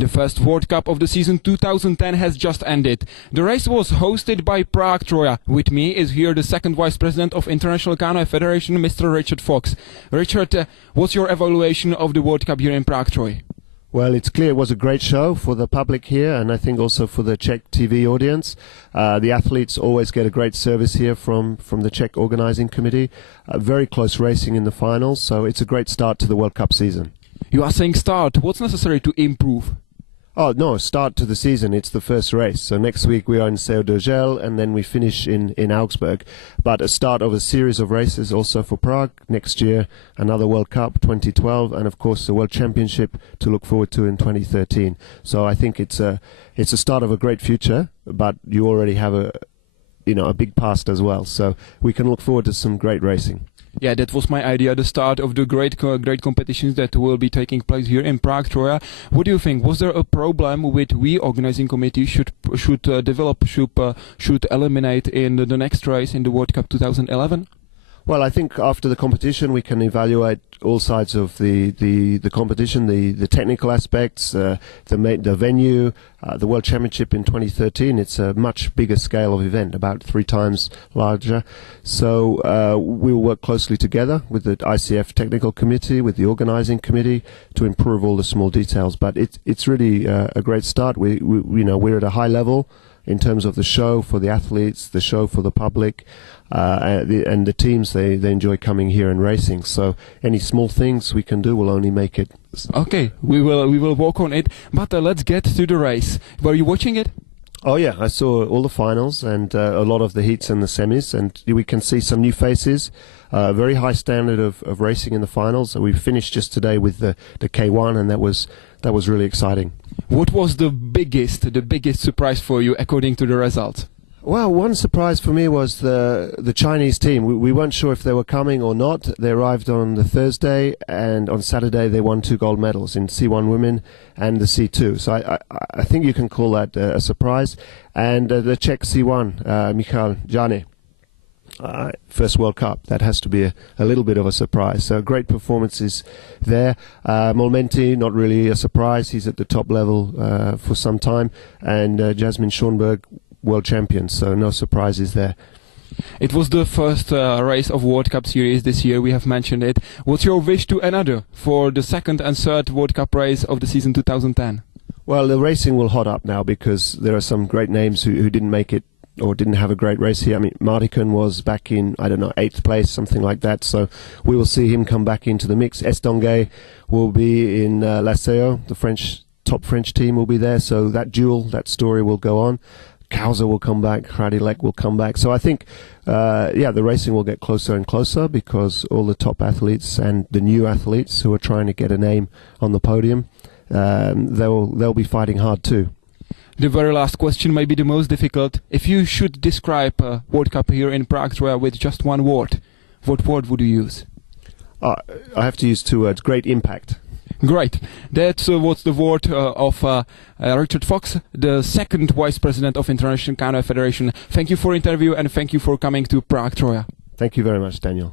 The first World Cup of the season 2010 has just ended. The race was hosted by Prague Troja. With me is here the second vice president of International Canoe Federation, Mr. Richad Fox. Richard, what's your evaluation of the World Cup here in Prague, Troy? Well, it's clear it was a great show for the public here, and I think also for the Czech TV audience. The athletes always get a great service here from the Czech organizing committee. Very close racing in the finals, so it's a great start to the World Cup season. You are saying start. What's necessary to improve? Oh, no, start to the season. It's the first race. So next week we are in Seu-d'Urgell and then we finish in Augsburg. But a start of a series of races also for Prague. Next year, another World Cup, 2012, and of course the World Championship to look forward to in 2013. So I think it's a start of a great future, but you already have a big past as well. So we can look forward to some great racing. Yeah, that was my idea, the start of the great competitions that will be taking place here in Prague, Troja. What do you think? Was there a problem with we organizing committee should eliminate in the next race in the World Cup 2011? Well, I think after the competition we can evaluate all sides of the competition, the technical aspects, the venue, the World Championship in 2013. It's a much bigger scale of event, about 3 times larger. So we will work closely together with the ICF technical committee, with the organizing committee to improve all the small details. But it's really a great start. We're at a high level in terms of the show for the athletes, the show for the public, and the teams, they enjoy coming here and racing. So any small things we can do will only make it. Okay, we will work on it, but let's get to the race. Were you watching it? Oh yeah, I saw all the finals and a lot of the heats and the semis, and we can see some new faces. Very high standard of racing in the finals. We finished just today with the K1, and that was really exciting. What was the biggest surprise for you according to the results? Well, one surprise for me was the Chinese team. We weren't sure if they were coming or not. They arrived on the Thursday, and on Saturday they won 2 gold medals in C1 women and the C2. So I think you can call that a surprise. And the Czech C1, Michal Jane, first World Cup, that has to be a little bit of a surprise. So great performances there. Molmenti, not really a surprise. He's at the top level for some time. And Jasmine Schoenberg, World Champion, so no surprises there. It was the first race of World Cup series this year, we have mentioned it. What's your wish to another for the second and third World Cup race of the season 2010? Well, the racing will hot up now because there are some great names who didn't make it or didn't have a great race here. I mean, Mardikan was back in, 8th place, something like that, so we will see him come back into the mix. Estanguet will be in Laseo, the top French team will be there, so that duel, that story will go on. Kauser will come back, Hradilek will come back. So I think, the racing will get closer and closer because all the top athletes and the new athletes who are trying to get a name on the podium, they'll be fighting hard too. The very last question may be the most difficult. If you should describe World Cup here in Prague with just one word, what word would you use? I have to use 2 words. Great impact. Great. That's what's the word of Richad Fox, the second vice president of International Canoe Federation. Thank you for interview and thank you for coming to Prague, Troja. Thank you very much, Daniel.